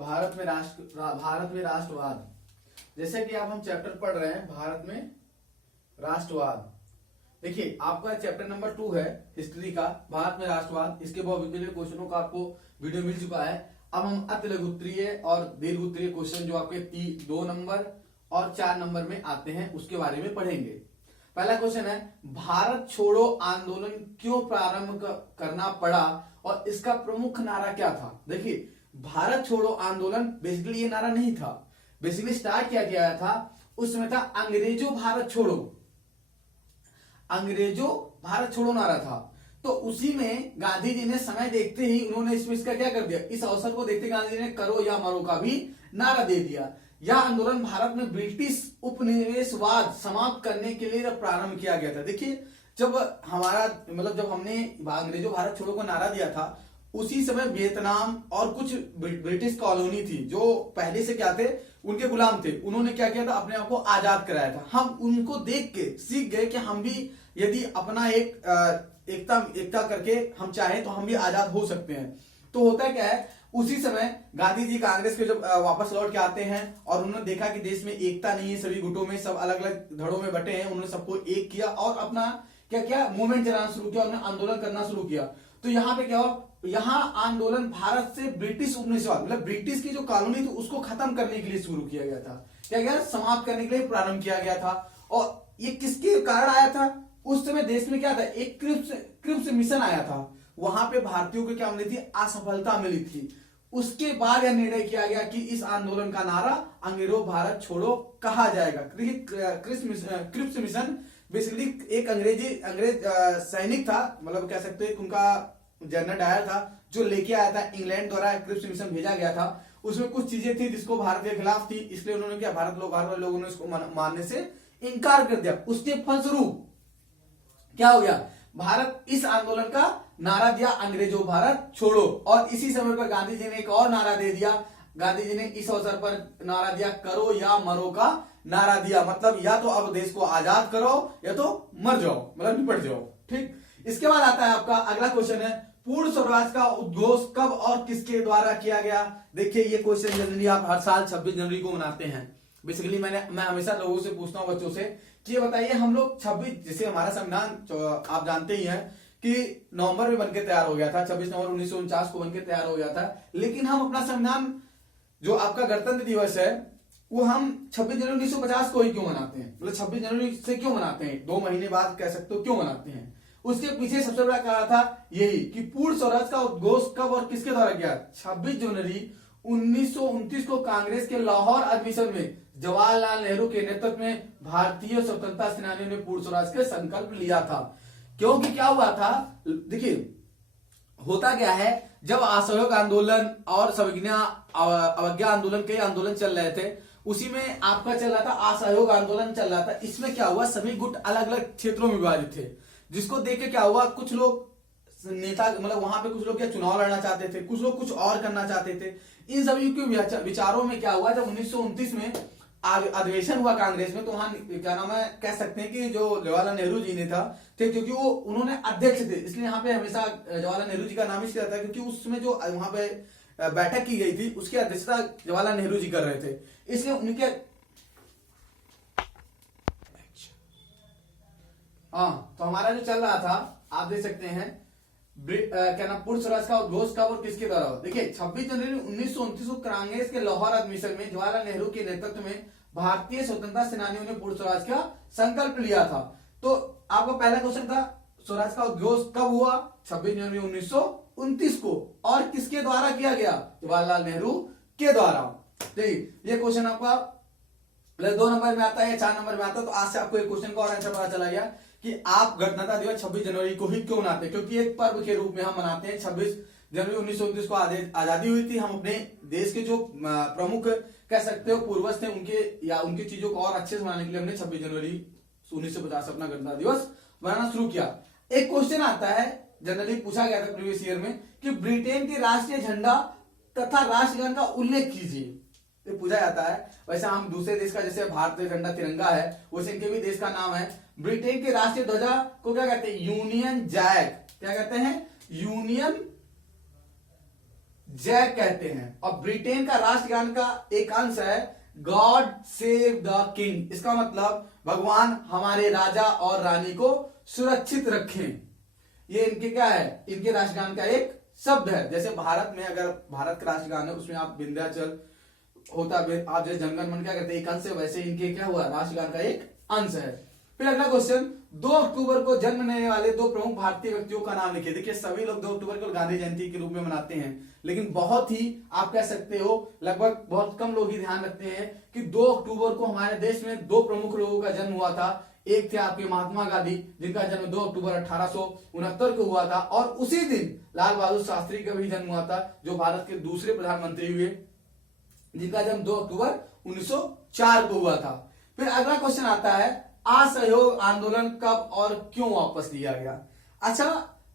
भारत में राष्ट्रवाद। जैसे कि आप हम चैप्टर पढ़ रहे हैं भारत में राष्ट्रवाद। देखिए आपका चैप्टर नंबर 2 है हिस्ट्री का, भारत में राष्ट्रवाद। इसके बहुत विभिन्न क्वेश्चनों का आपको वीडियो मिल चुका है। अब हम अति लघु उत्तरीय और दीर्घ उत्तरीय क्वेश्चन जो आपके 2 नंबर और 4 नंबर में आते हैं उसके बारे में पढ़ेंगे। पहला क्वेश्चन है, भारत छोड़ो आंदोलन क्यों प्रारंभ करना पड़ा और इसका प्रमुख नारा क्या था। देखिए भारत छोड़ो आंदोलन बेसिकली ये नारा नहीं था, बेसिकली स्टार्ट किया गया था उस समय था अंग्रेजों भारत छोड़ो, अंग्रेजों भारत छोड़ो नारा था। तो उसी में गांधी जी ने समय देखते ही उन्होंने इसका क्या कर दिया, इस अवसर को देखते गांधी जी ने करो या मरो का भी नारा दे दिया। यह आंदोलन भारत में ब्रिटिश उपनिवेशवाद समाप्त करने के लिए प्रारंभ किया गया था। देखिए जब हमारा जब हमने अंग्रेजों भारत छोड़ो को नारा दिया था उसी समय वियतनाम और कुछ ब्रिटिश कॉलोनी थी जो पहले से क्या थे, उनके गुलाम थे। उन्होंने क्या किया था, अपने आप को आजाद कराया था। हम उनको देख के सीख गए कि हम भी यदि अपना एकता करके हम चाहें तो हम भी आजाद हो सकते हैं। तो होता क्या है, उसी समय गांधी जी कांग्रेस के जब वापस लौट के आते हैं और उन्होंने देखा कि देश में एकता नहीं है, सभी गुटों में सब अलग अलग धड़ों में बटे हैं, उन्होंने सबको एक किया और अपना क्या क्या मूवमेंट चलाना शुरू किया, उन्होंने आंदोलन करना शुरू किया। तो यहाँ पे क्या हुआ, यहाँ आंदोलन भारत से ब्रिटिश उपनिवेशवाद ब्रिटिश की जो कॉलोनी थी उसको खत्म करने के लिए शुरू किया गया था, क्या गया, समाप्त करने के लिए प्रारंभ किया गया था। और ये किसके कारण आया था, उस समय देश में क्या था, एक क्रिप्स मिशन आया था, वहां पे भारतीयों को क्या मिली थी, असफलता मिली थी। उसके बाद यह निर्णय किया गया कि इस आंदोलन का नारा अंग्रेजों भारत छोड़ो कहा जाएगा। क्रिप्स मिशन बेसिकली एक अंग्रेज सैनिक था, कह सकते हैं उनका जनरल डायर था जो लेके आया था, इंग्लैंड द्वारा क्रिप्स मिशन भेजा गया था। उसमें कुछ चीजें थी जिसको भारत के खिलाफ थी, इसलिए उन्होंने क्या, भारत वाले लोगों ने इसको मानने से इनकार कर दिया। उसके फलस्वरूप क्या हो गया, भारत इस आंदोलन का नारा दिया अंग्रेजों भारत छोड़ो। और इसी समय पर गांधी जी ने एक और नारा दे दिया, गांधी जी ने इस अवसर पर नारा दिया करो या मरो का नारा दिया। या तो अब देश को आजाद करो या तो मर जाओ, निपट जाओ। ठीक, इसके बाद आता है आपका अगला क्वेश्चन है, पूर्ण स्वराज का उद्घोष कब और किसके द्वारा किया गया। देखिए ये क्वेश्चन जनरली आप हर साल 26 जनवरी को मनाते हैं। बेसिकली मैं हमेशा लोगों से पूछता हूं, बच्चों से, कि ये बताइए हम लोग 26, जैसे हमारा संविधान आप जानते ही हैं कि नवंबर में बनके तैयार हो गया था, 26 नवंबर 1949 को बनके तैयार हो गया था। लेकिन हम अपना संविधान जो आपका गणतंत्र दिवस है वो हम 26 जनवरी 1950 को ही क्यों मनाते हैं, 26 जनवरी से क्यों मनाते हैं, 2 महीने बाद कह सकते हो क्यों मनाते हैं। उसके पीछे सबसे बड़ा कारण था यही कि पूर्ण स्वराज का उद्घोष कब और किसके द्वारा किया। 26 जनवरी 1929 को कांग्रेस के लाहौर अधिवेशन में जवाहरलाल नेहरू के नेतृत्व में भारतीय स्वतंत्रता सेनानियों ने पूर्ण स्वराज का संकल्प लिया था। क्योंकि क्या हुआ था, देखिए होता क्या है, जब असहयोग आंदोलन और अवज्ञा आंदोलन, कई आंदोलन चल रहे थे, उसी में आपका चल रहा था असहयोग आंदोलन चल रहा था। इसमें क्या हुआ, सभी गुट अलग अलग क्षेत्रों में विभाजित थे, जिसको देख के क्या हुआ, कुछ लोग नेता वहां पे कुछ लोग क्या चुनाव लड़ना चाहते थे, कुछ लोग कुछ और करना चाहते थे। इन सभी के विचारों में क्या हुआ, जब 1929 में अधिवेशन हुआ कांग्रेस में, तो वहां क्या नाम है, कह सकते हैं कि जो जवाहरलाल नेहरू जी ने थे, क्योंकि वो उन्होंने अध्यक्ष थे, इसलिए यहाँ पे हमेशा जवाहरलाल नेहरू जी का नाम इसलिए आता है क्योंकि उसमें जो वहां पे बैठक की गई थी उसकी अध्यक्षता जवाहरलाल नेहरू जी कर रहे थे, इसलिए उनके तो हमारा जो चल रहा था आप देख सकते हैं, क्या नाम, पूर्ण स्वराज का उद्घोष कब और किसके द्वारा। देखिए 26 जनवरी 1929 को कांग्रेस के लाहौर अधिवेशन में जवाहरलाल नेहरू के नेतृत्व में भारतीय स्वतंत्रता सेनानियों ने पूर्ण स्वराज का संकल्प लिया था। तो आपका पहला क्वेश्चन था स्वराज का उद्घोष कब हुआ, 26 जनवरी 1929 को, और किसके द्वारा किया गया, जवाहरलाल नेहरू के द्वारा। ये क्वेश्चन आपका 2 नंबर में आता है या 4 नंबर में आता है। तो आज से आपको एक क्वेश्चन का और आंसर पता चला गया कि आप गणतंत्र दिवस 26 जनवरी को ही क्यों मनाते हैं, क्योंकि एक पर्व के रूप में हम मनाते हैं। 26 जनवरी 1929 को आजादी हुई थी, हम अपने देश के जो प्रमुख कह सकते हो पूर्वज थे उनकी चीजों को और अच्छे से मनाने के लिए हमने 26 जनवरी 1950 अपना गणतंत्र दिवस मनाना शुरू किया। एक क्वेश्चन आता है, जनरली पूछा गया था प्रीवियस ईयर में, कि ब्रिटेन के राष्ट्रीय झंडा तथा राष्ट्रगान का उल्लेख कीजिए। तो पूछा जाता है, वैसे हम दूसरे देश का जैसे भारतीय झंडा तिरंगा है, वैसे इनके भी देश का नाम है। ब्रिटेन के राष्ट्रीय ध्वजा को क्या कहते हैं, यूनियन जैक, क्या कहते हैं, यूनियन जय कहते हैं। और ब्रिटेन का राष्ट्रगान का एक अंश है गॉड सेव द किंग। इसका मतलब भगवान हमारे राजा और रानी को सुरक्षित रखें। ये इनके क्या है, इनके राष्ट्रगान का एक शब्द है। जैसे भारत में अगर भारत का राष्ट्रगान है उसमें आप विंध्याचल होता है, आप जैसे जनगण मन क्या करते हैं एक अंश है, वैसे इनके क्या हुआ राष्ट्रगान का एक अंश है। फिर अगला क्वेश्चन, 2 अक्टूबर को जन्म लेने वाले 2 प्रमुख भारतीय व्यक्तियों का नाम लिखिए। देखिए सभी लोग 2 अक्टूबर को गांधी जयंती के रूप में मनाते हैं, लेकिन बहुत ही आप कह सकते हो लगभग बहुत कम लोग ही ध्यान रखते हैं कि 2 अक्टूबर को हमारे देश में 2 प्रमुख लोगों का जन्म हुआ था। एक थे आपके महात्मा गांधी, जिनका जन्म 2 अक्टूबर 1869 को हुआ था, और उसी दिन लाल बहादुर शास्त्री का भी जन्म हुआ था, जो भारत के दूसरे प्रधानमंत्री हुए, जिनका जन्म 2 अक्टूबर 1904 को हुआ था। फिर अगला क्वेश्चन आता है, असहयोग आंदोलन कब और क्यों वापस लिया गया। अच्छा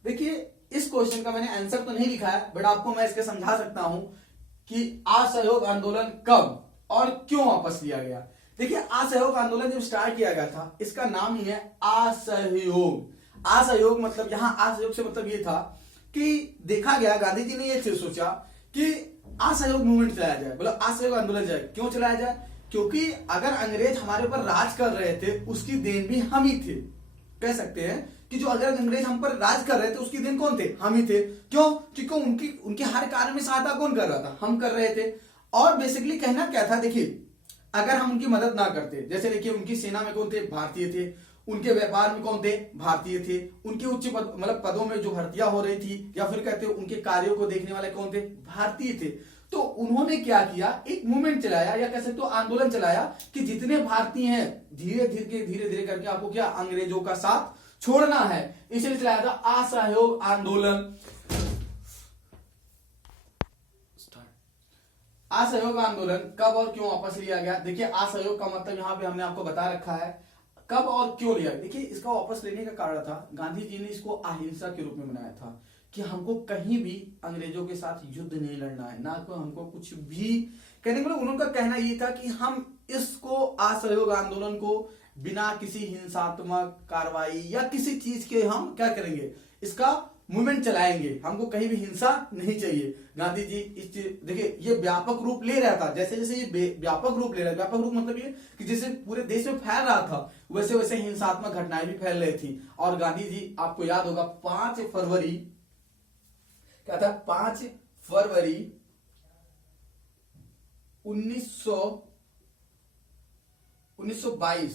देखिए, इस क्वेश्चन का मैंने आंसर तो नहीं लिखा है, बट आपको मैं इसके समझा सकता हूं कि असहयोग आंदोलन कब और क्यों वापस लिया गया। देखिए असहयोग आंदोलन जब स्टार्ट किया गया था, इसका नाम ही है असहयोग। असहयोग मतलब, यहां असहयोग से मतलब ये था कि देखा गया, गांधी जी ने ये चीज सोचा कि असहयोग मूवमेंट चलाया जाए, मतलब असहयोग आंदोलन जाए। क्यों चलाया जाए? क्योंकि अगर अंग्रेज हमारे ऊपर राज कर रहे थे उसकी देन भी हम ही थे। कह सकते हैं कि जो अगर अंग्रेज हम पर राज कर रहे थे उसकी देन कौन थे? हम ही थे। क्यों? क्योंकि उनके हर कार्य में सहायता कौन कर रहा था? हम कर रहे थे। और बेसिकली कहना क्या था, देखिए अगर हम उनकी मदद ना करते, जैसे देखिए उनकी सेना में कौन थे? भारतीय थे। उनके व्यापार में कौन थे? भारतीय थे। उनके उच्च पद मतलब पदों में जो भर्तियां हो रही थी, या फिर कहते उनके कार्यों को देखने वाले कौन थे? भारतीय थे। तो उन्होंने क्या किया, एक मूवमेंट चलाया, या कह सकते हो आंदोलन चलाया, कि जितने भारतीय हैं धीरे धीरे करके आपको क्या अंग्रेजों का साथ छोड़ना है। इसलिए चलाया था असहयोग आंदोलन। असहयोग आंदोलन कब और क्यों वापस लिया गया? देखिए असहयोग का मतलब यहां पे हमने आपको बता रखा है कब और क्यों लिया। देखिए इसका वापस लेने का कारण था, गांधी जी ने इसको अहिंसा के रूप में बनाया था कि हमको कहीं भी अंग्रेजों के साथ युद्ध नहीं लड़ना है, ना को हमको कुछ भी कहने का मतलब उनका कहना ये था कि हम इसको असहयोग आंदोलन को बिना किसी हिंसात्मक कार्रवाई या किसी चीज के हम क्या करेंगे, इसका मूवमेंट चलाएंगे, हमको कहीं भी हिंसा नहीं चाहिए। गांधी जी इस चीज देखिए ये व्यापक रूप ले रहा था, जैसे जैसे ये व्यापक रूप ले रहा है, व्यापक रूप मतलब ये कि जैसे पूरे देश में फैल रहा था वैसे वैसे हिंसात्मक घटनाएं भी फैल रही थी। और गांधी जी आपको याद होगा 5 फरवरी क्या था, 5 फरवरी 1922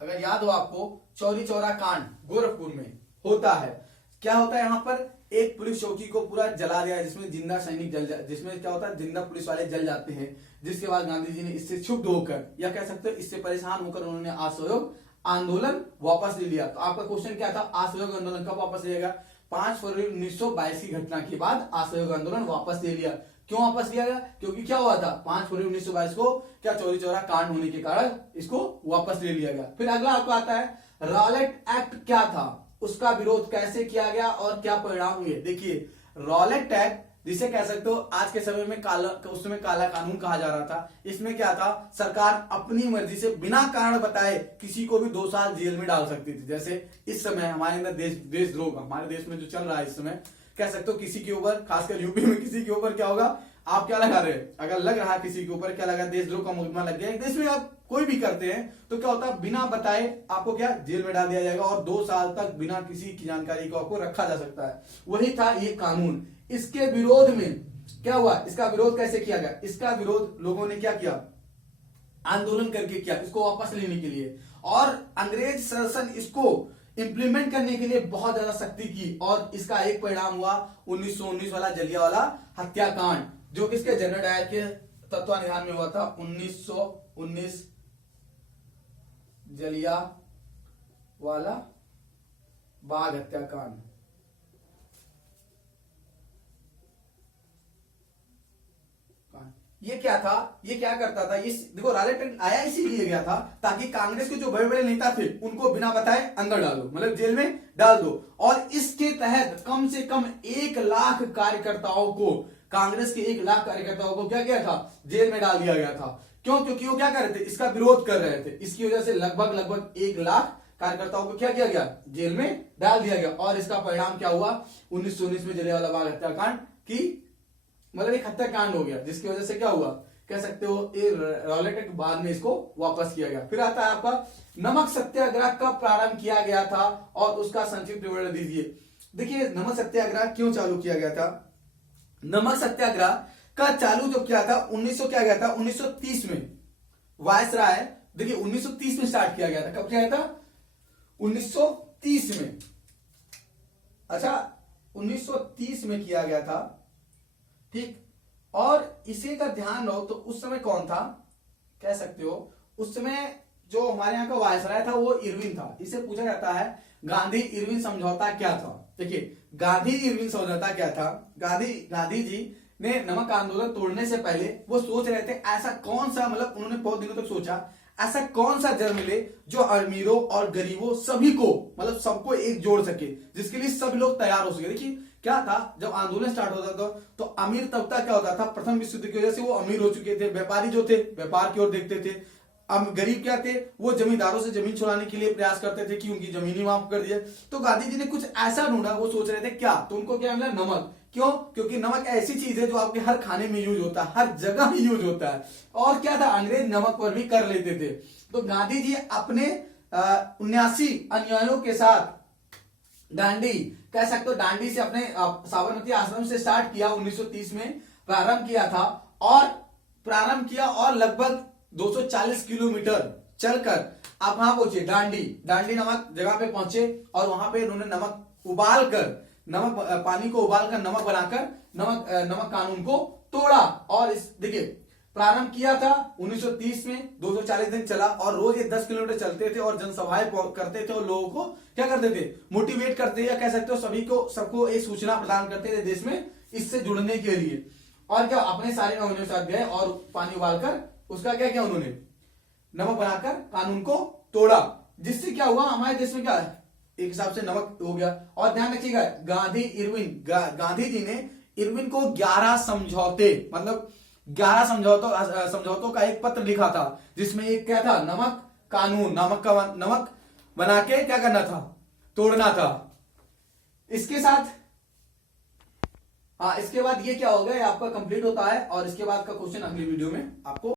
अगर याद हो आपको, चौरी चौरा कांड गोरखपुर में होता है। क्या होता है, यहां पर एक पुलिस चौकी को पूरा जला दिया, जिसमें जिंदा सैनिक जल जा, जिसमें क्या होता है जिंदा पुलिस वाले जल जाते हैं। जिसके बाद गांधी जी ने इससे क्षुब्ध होकर, या कह सकते हो इससे परेशान होकर, उन्होंने असहयोग आंदोलन वापस ले लिया। तो आपका क्वेश्चन क्या था, असहयोग आंदोलन कब वापस लिया गया? 5 फरवरी 1922 की घटना के बाद असहयोग आंदोलन वापस ले लिया। क्यों वापस लिया गया? क्योंकि क्या हुआ था 5 फरवरी 1922 को क्या चौरी चौरा कांड होने के कारण इसको वापस ले लिया गया। फिर अगला आपको आता है रॉलेट एक्ट क्या था, उसका विरोध कैसे किया गया और क्या परिणाम हुए। देखिए रॉलेट एक्ट जिसे कह सकते हो आज के समय में काला, उस समय काला कानून कहा जा रहा था। इसमें क्या था, सरकार अपनी मर्जी से बिना कारण बताए किसी को भी 2 साल जेल में डाल सकती थी। जैसे इस समय हमारे अंदर देशद्रोह हमारे देश में जो चल रहा है इस समय, कह सकते हो किसी के ऊपर, खासकर यूपी में किसी के ऊपर क्या होगा, आप क्या लगा रहे हैं, अगर लग रहा है किसी के ऊपर क्या लगा, देशद्रोह का मुकदमा लग गया। देश में आप कोई भी करते हैं तो क्या होता है, बिना बताए आपको क्या जेल में डाल दिया जाएगा और 2 साल तक बिना किसी की जानकारी को आपको रखा जा सकता है। वही था ये कानून। इसके विरोध में क्या हुआ, इसका विरोध कैसे किया गया, इसका विरोध लोगों ने क्या किया, आंदोलन करके किया, इसको वापस लेने के लिए। और अंग्रेज शासन इसको इंप्लीमेंट करने के लिए बहुत ज्यादा सख्ती की, और इसका एक परिणाम हुआ 1919 वाला जलियांवाला हत्याकांड, जो किसके, जनरल डायर के तत्वाधान में हुआ था। 1919 जलियांवाला बाग हत्याकांड। ये क्या था, ये क्या करता था, ये देखो रॉलेट एक्ट आया इसीलिए गया था ताकि कांग्रेस के जो बड़े बड़े नेता थे उनको बिना बताए अंदर डालो, मतलब जेल में डाल दो। और इसके तहत कम से कम 1 लाख कार्यकर्ताओं को, कांग्रेस के 1 लाख कार्यकर्ताओं को क्या किया था, जेल में डाल दिया गया था। क्यों? क्योंकि वो क्या कर रहे थे, इसका विरोध कर रहे थे। इसकी वजह से लगभग 1 लाख कार्यकर्ताओं को क्या किया गया, जेल में डाल दिया गया। और इसका परिणाम क्या हुआ, 1919 में जलियांवाला बाग हत्याकांड की मतलब एक हत्याकांड हो गया, जिसकी वजह से क्या हुआ, कह सकते हो ये रॉलेट एक्ट बाद में इसको वापस किया गया। फिर आता है आपका नमक सत्याग्रह कब प्रारंभ किया गया था और उसका संक्षिप्त विवरण दीजिए। देखिए नमक सत्याग्रह क्यों चालू किया गया था। नमक सत्याग्रह का चालू जो किया था 1900 क्या गया था 1930 में वायसराय, देखिए 1930 में स्टार्ट किया गया था। कब किया गया था 1930 में, अच्छा 1930 में किया गया था, ठीक। और इसी का ध्यान रहो तो उस समय कौन था, कह सकते हो उस समय जो हमारे यहाँ का वायसराय था वो इरविन था। इसे पूछा जाता है गांधी इरविन समझौता क्या था। देखिए गांधी इरविन समझौता क्या था। गांधी जी ने नमक आंदोलन तोड़ने से पहले वो सोच रहे थे ऐसा कौन सा, मतलब उन्होंने बहुत दिनों तक सोचा ऐसा कौन सा जल मिले जो अमीरों और गरीबों सभी को, मतलब सबको एक जोड़ सके, जिसके लिए सब लोग तैयार हो सके। देखिए क्या था, जब आंदोलन स्टार्ट होता था तो अमीर तबका क्या होता था, प्रथम विश्व युद्ध की वजह से वो अमीर हो चुके थे, व्यापारी जो थे व्यापार की ओर देखते थे, गरीब क्या थे वो जमींदारों से जमीन छुड़ाने के लिए प्रयास करते थे कि उनकी जमीन ही माफ कर दिए। तो गांधी जी ने कुछ ऐसा ढूंढा, वो सोच रहे थे क्या, तो उनको क्या मिला, नमक। क्यों, क्योंकि नमक ऐसी चीज है जो आपके हर खाने में यूज होता है, हर जगह यूज होता है। और क्या था, अंग्रेज नमक पर भी कर लेते थे। तो गांधी जी अपने 79 अनुयायियों के साथ दांडी, कह सकते हो दांडी से अपने साबरमती आश्रम से स्टार्ट किया, 1930 में प्रारंभ किया था और लगभग 240 किलोमीटर चलकर आप वहां पहुंचे दांडी नामक जगह पे पहुंचे और वहां पे उन्होंने पानी को उबालकर नमक बनाकर नमक कानून को तोड़ा। और इस देखिए प्रारंभ किया था 1930 में, 240 दिन चला और रोज ये 10 किलोमीटर चलते थे और जनसभाएं करते थे और लोगों को क्या करते थे, मोटिवेट करते, या कह सकते हो सबको एक सूचना प्रदान करते थे देश में इससे जुड़ने के लिए। और क्या अपने सारे नौजवानों के साथ गए और पानी उबालकर उसका क्या किया, उन्होंने नमक बनाकर कानून को तोड़ा, जिससे क्या हुआ हमारे देश में क्या एक हिसाब से नमक हो गया। और ध्यान रखिएगा गांधी जी ने इरविन को 11 समझौते, मतलब 11 समझौतों का एक पत्र लिखा था, जिसमें एक क्या था, नमक कानून, नमक बना के क्या करना था, तोड़ना था। इसके साथ इसके बाद ये क्या हो गया, आपका कंप्लीट होता है और इसके बाद का क्वेश्चन अगली वीडियो में आपको